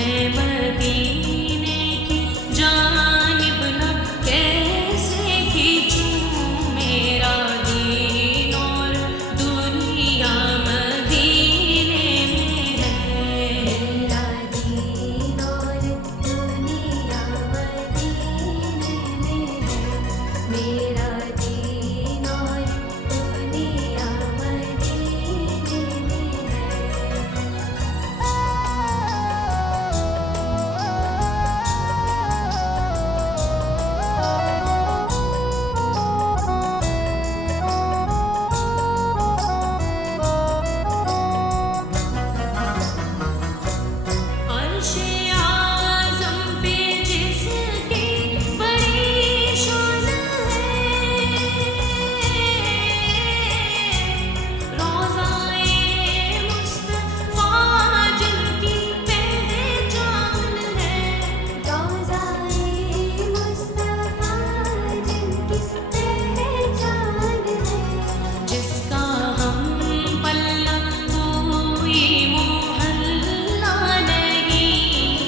मैं मदीने की जानिब न कैसे खींचूं मेरा दीन और दुनिया मदीने में है। मेरा दीन और दुनिया मदीने में है। मेरा दीन और दुनिया मदीने में अर्शे आज़म पे जिसकी बड़ी शान है, रोज़ाए मुस्तफ़ा जिनकी पहचान है। रोज़ाए मुस्तफ़ा जिनकी पहचान है। जिसका हम पल्ला कोई मोहल्ला नहीं,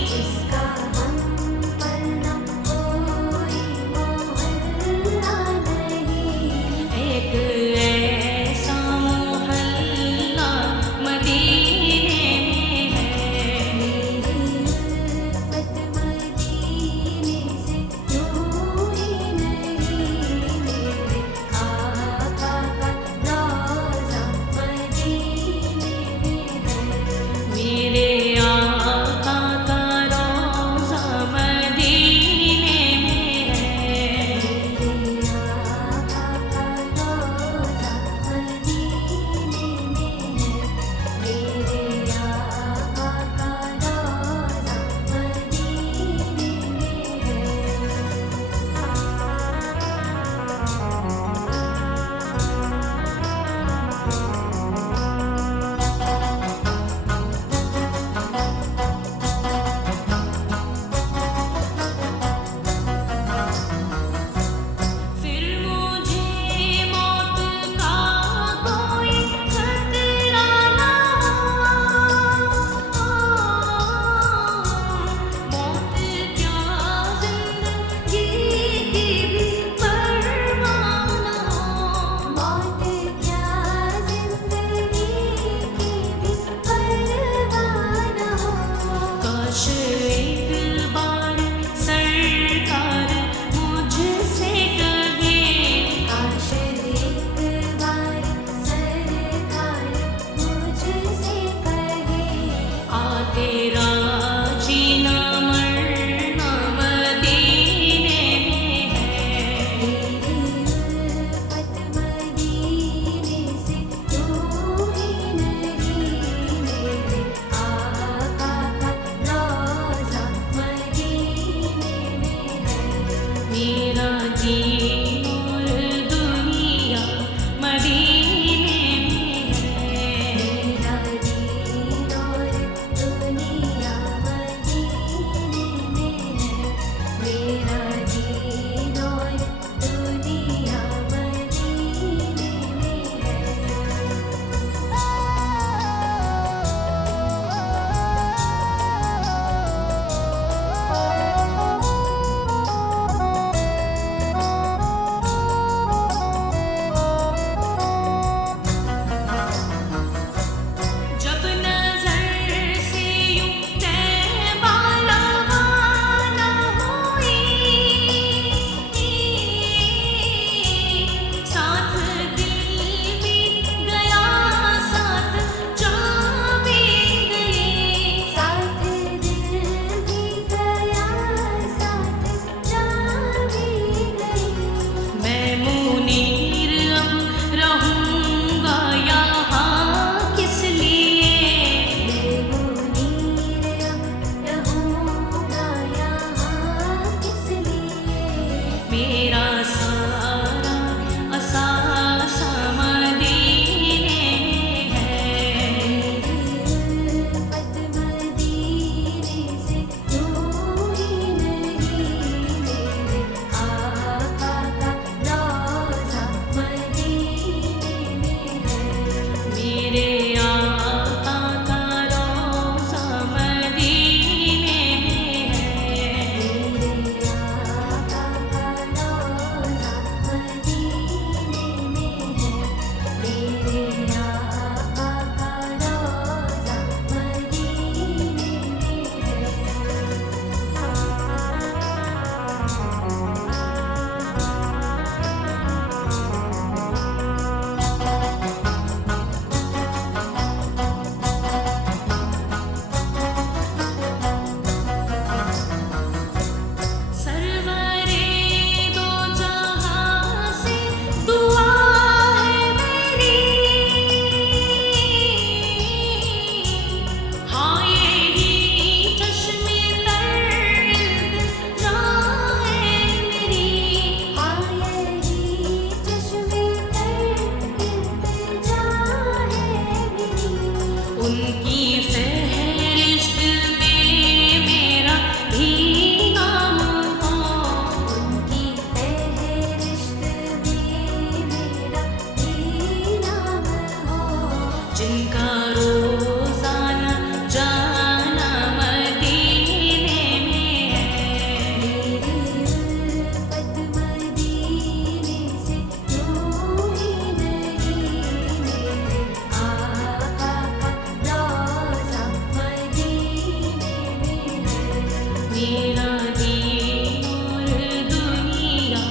मेरा दीन और दुनिया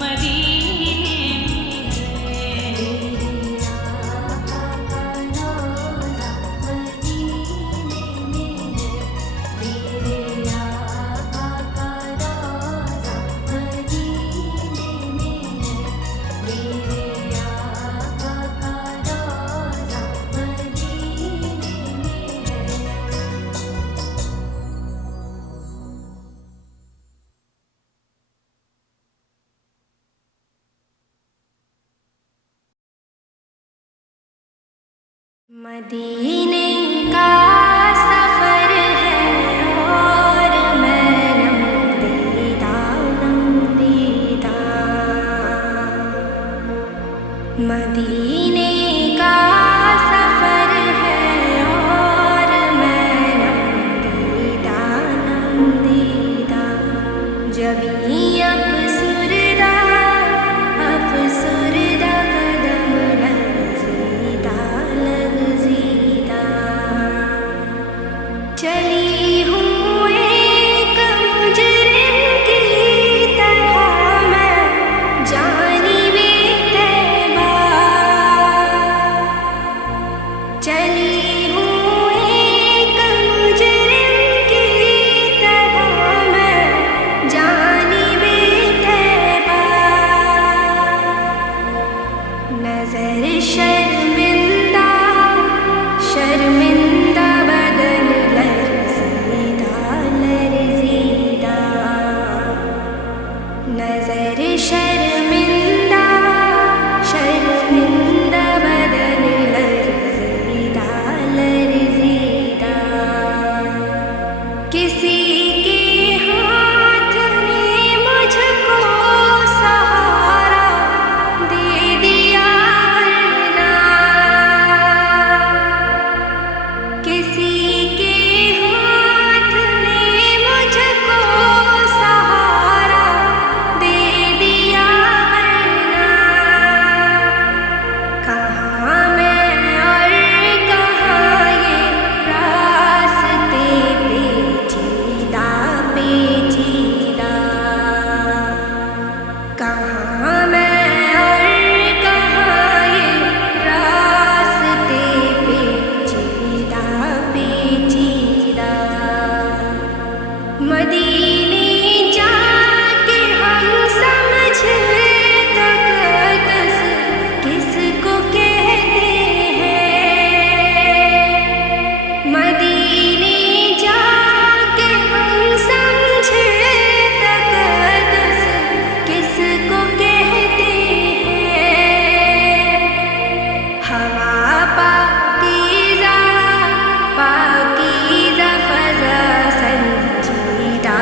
मदीने में है। मेरे आका का रोज़ा मदीने में है। मेरे आका का रोज़ा मदीने में है। मेरे आका का रोज़ा मदीने में है। मदीने का सफर है और मैं नमदीदा नमदीदा। मदीने का सफर है और मैं नमदीदा नमदीदा। जबी अफसुरदा अफसुरदा कदम लग़ज़ीदा लग़ज़ीदा। चली हूँ एक मुजरिम की तरह मैं जानिबे तैबा। चली हूँ एक मुजरिम की तरह मैं जानिबे तैबा। नज़र शर्मिंदा शर्मिंदा बदन लरज़ीदा लरज़ीदा। नज़र शर्मिंदा शर्मिंदा बदन लरज़ीदा लरज़ीदा। किसी के हाथ ने मुझको सहारा दे दिया वरना। किसी के हाथ ने मुझको सहारा दे दिया वरना। कहाँ मैं और कहाँ ये रास्ते पेचीदा पेचीदा। कहाँ मैं और कहाँ ये रास्ते पेचीदा पेचीदा। मदीने जाके हम समझे तक़द्दुस किसको कहते हैं। मदीने जाके हम समझे तक़द्दुस किसको कहते हैं। हवा पाकीज़ा पाकीज़ा फ़ज़ा संजीदा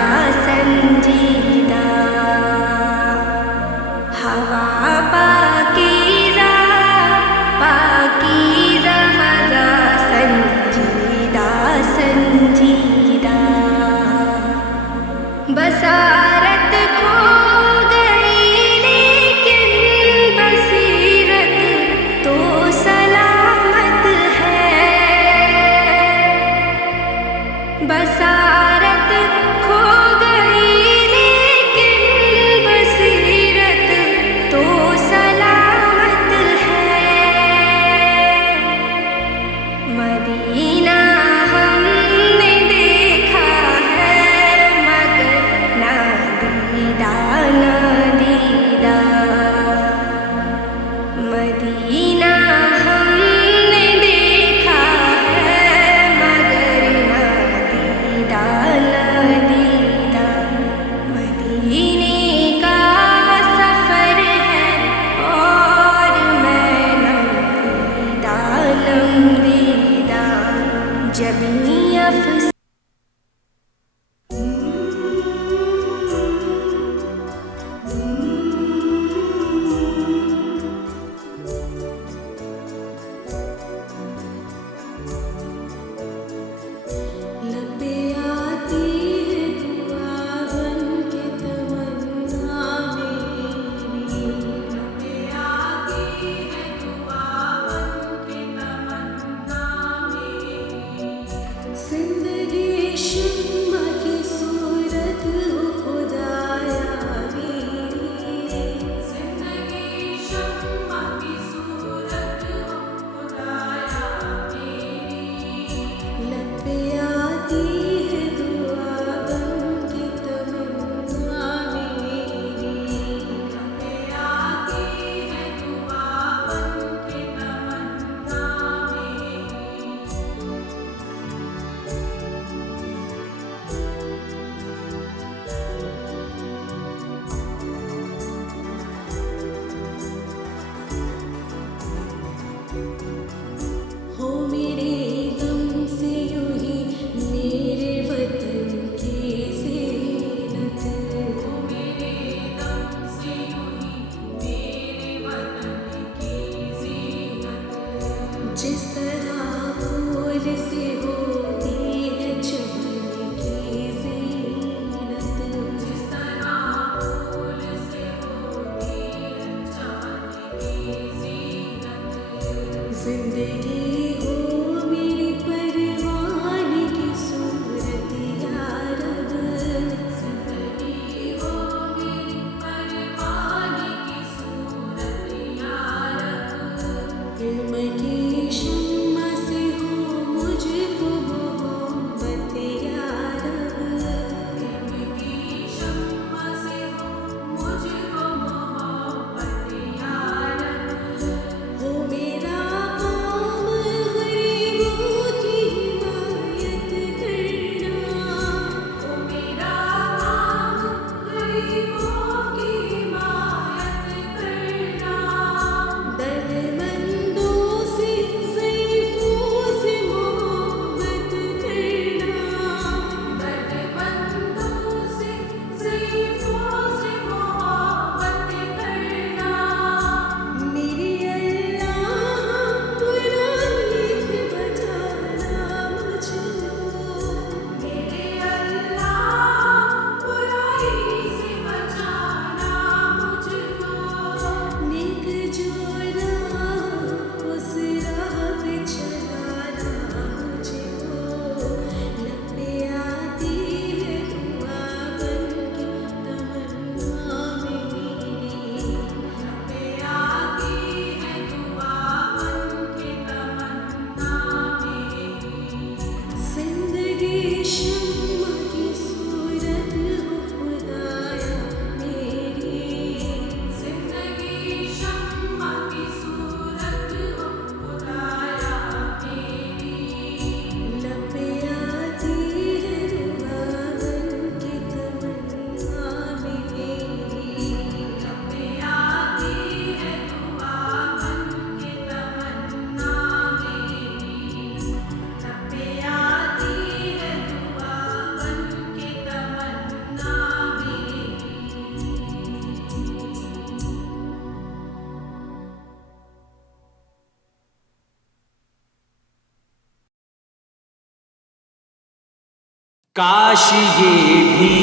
काश ये भी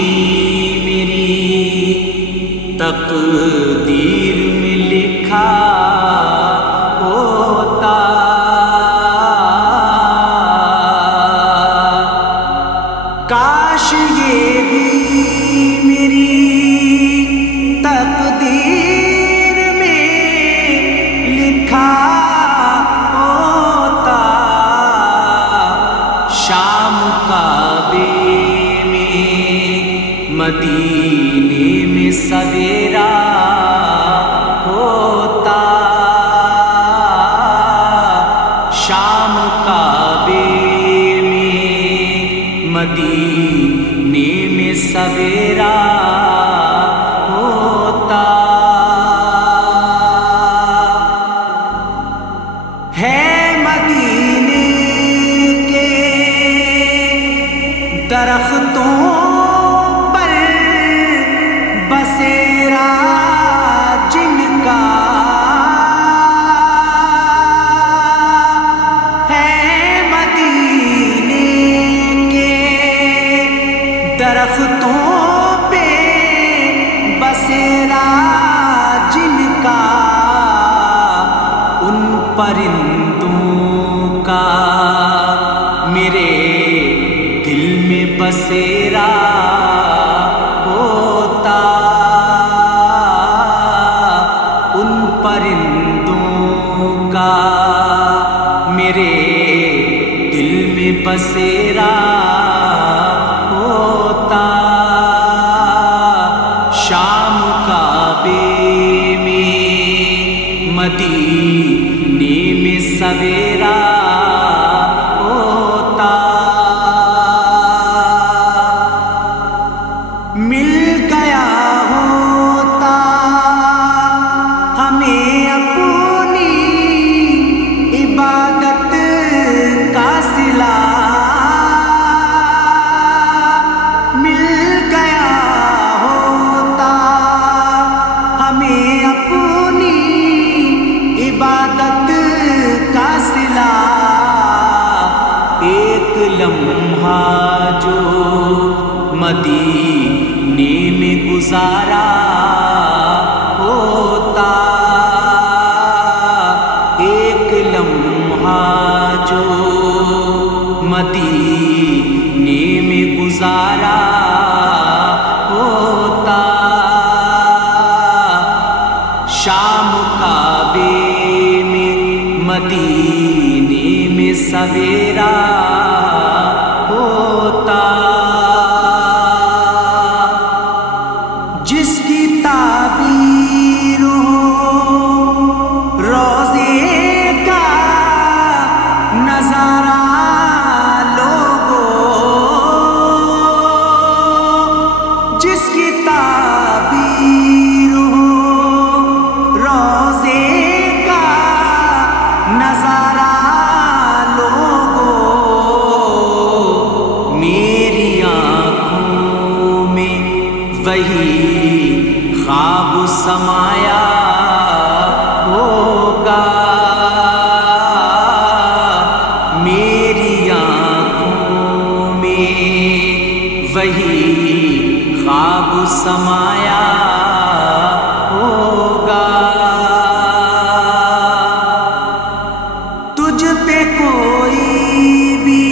मेरी तकदीर में लिखा होता, काश ये भी मेरी तकदीर में लिखा होता। शाम काबे मदीने में सवेरा होता, शाम काबे में मदीने में सवेरा होता। है मदीने के दरख्तों बसेरा जिनका, है मदीने के दरख्तों पे बसेरा जिनका, उन परिंदों का मेरे दिल में बसेरा होता। उन परिंदों का मेरे दिल में बसेरा होता। शाम काबे में मदीने में सवेरा होता। मिल गया होता हमें अपनी इबादत का सिला, मिल गया होता हमें अपनी इबादत का सिला। एक लम्हा जो मदीने में गुजारा होता, एक लम्हा जो मदीने में गुजारा होता। शाम काबे में मदीने में सवेरा होता। जिसकी ताबीर हो रोज़े का नज़ारा लोगों, जिसकी ताबीर हो रोज़े का नज़ारा लोगों, मेरी आँखों में वही ख्वाब समाया होगा। मेरी आँखों में वही ख्वाब समाया होगा। तुझ पे कोई भी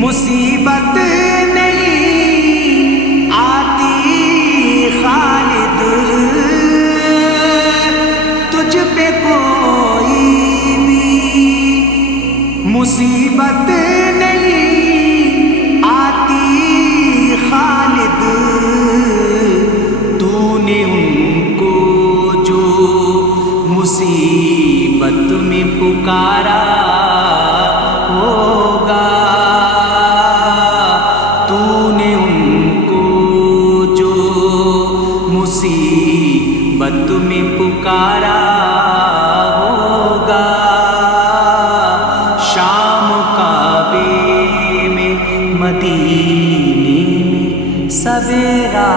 मुसीबत नहीं आती खालिद, तुझ पे कोई भी मुसीबत नहीं आती खालिद। तूने उनको जो मुसीबत में पुकारा होगा, तूने उनको जो मुसीबत में पुकारा होगा। शाम काबे में मदीने में सवेरा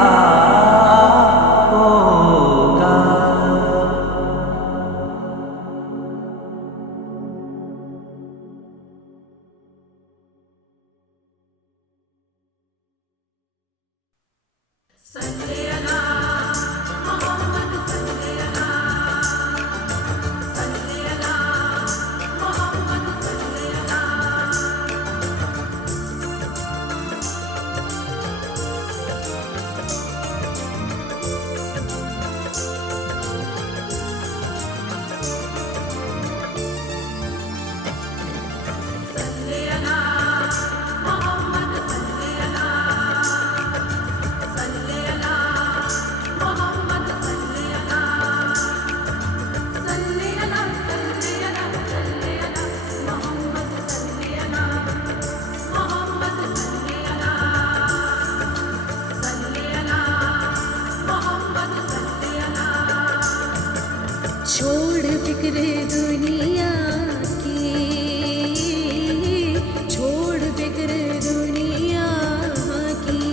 छोड़ फिक्र दुनिया की, छोड़ फिक्र दुनिया की,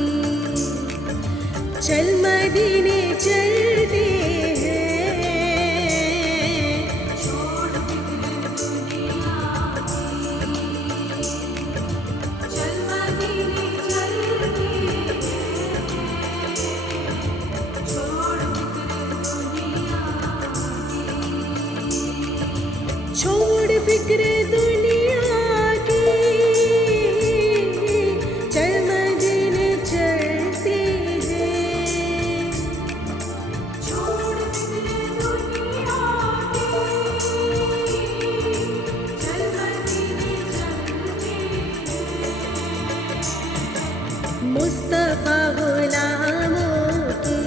चल मदीने चलते हैं। छोड़ फिक्र दुनिया की, चल मदीने चलते हैं। छोड़ छोड़ फिक्र दुनिया की, चल मदीने चलते हैं। छोड़ फिक्र दुनिया की, चल मदीने चलते हैं। मुस्तफा गुलामों की,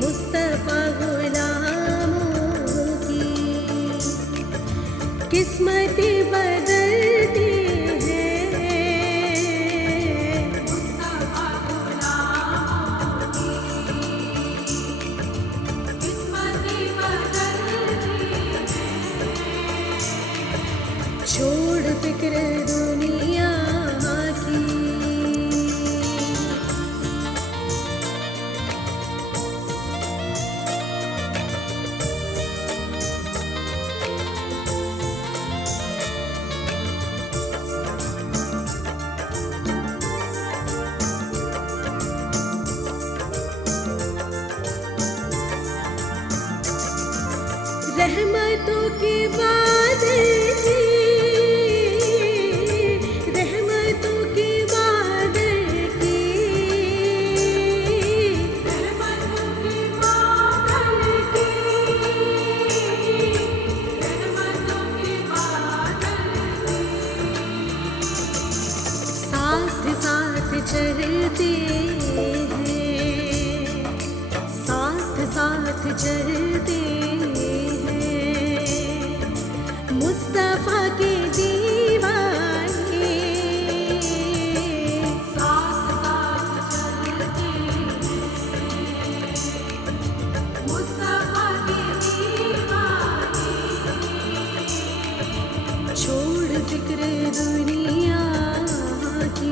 मुस्तफा किस्मतें बदलती हैं। मुस्तफा गुलामों की किस्मतें बदलती हैं। छोड़ फिक्र दुनिया की। रहमतों की बादल की, रहमतों की बादल की, रहमतों की बादल की, रहमतों की बादल की, साथ साथ चलते हैं, साथ साथ चलते मुस्तफा के दीवाने, साथ साथ चलते हैं। मुस्तफा के दीवाने, छोड़ फिक्र दुनिया की।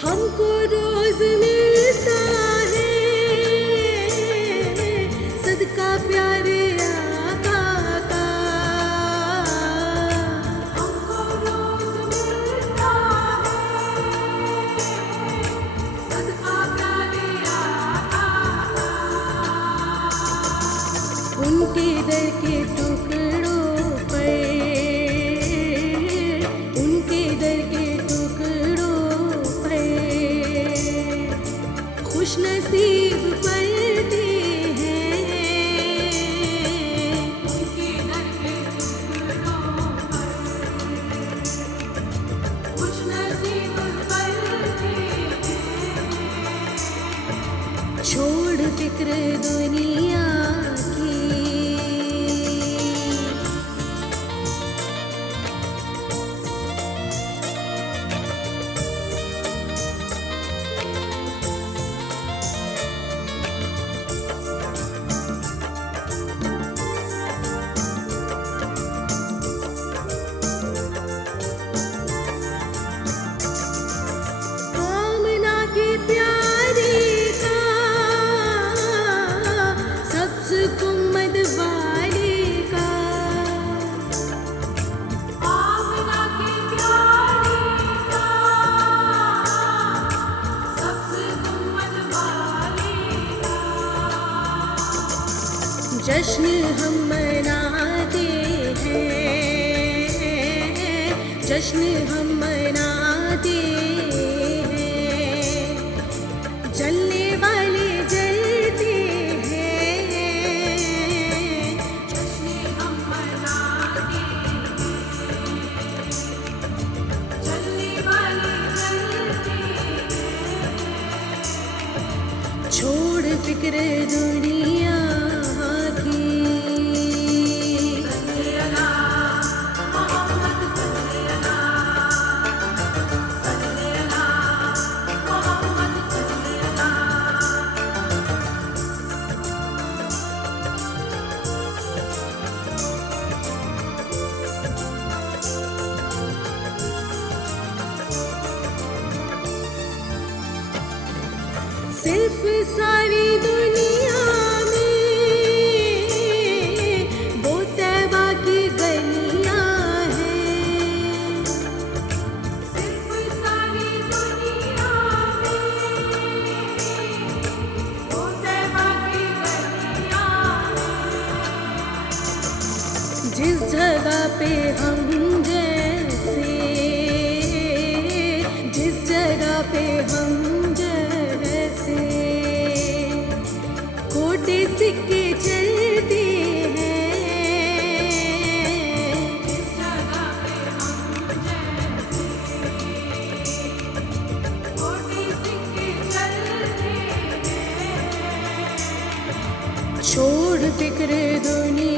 हमको रोज मिलता है सदका प्यारे आका का। हमको रोज मिलता है सदका प्यारे आका का। उनके दर के टुकड़ों पर, उनके दर के खुश नसीब पलते हैं। उनके दर के टुकड़ों पर खुश नसीब पलते हैं। छोड़ फिक्र दुनिया की। जश्न हम मनाते हैं, जश्न हम मनाते हैं, जलने वाले जलते हैं, जश्न हम मनाते हैं, जलने वाले जलते हैं, छोड़ फिक्र दुनिया की, सिर्फ सारी दुनिया में वो तैबा की गलियां हैं, सिर्फ सारी दुनिया में वो तैबा की गलियां हैं, जिस जगह पे हम जैसे, जिस जगह पे हम खोटे सिक्के चलते हैं, जिस जगह पे हम जैसे खोटे सिक्के चलते हैं, छोड़ फिक्र दुनिया